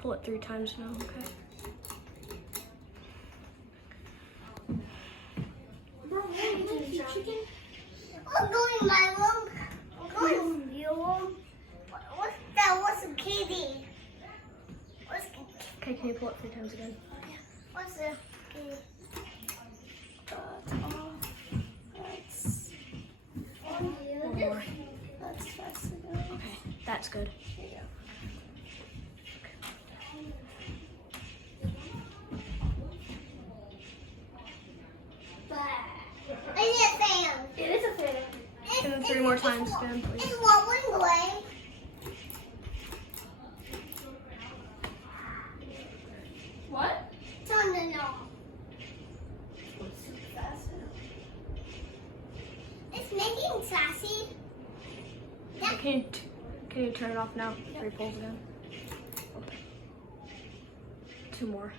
Pull it 3 times now, okay? Bro, what are you doing, chicken? I'm going in my room. I'm going in your room. What's that? What's a kitty? What's Okay, can you pull it 3 times again? what's a kitty? One more. That's fast enough. Okay, that's good. Here you go. I need a fan. It is a fan. And then 3 more times again, please. It's wobbling away. What? Turn the knob. It's super fast enough. It's making sassy. Okay, can you turn it off now? 3 pulls again. Okay. 2 more.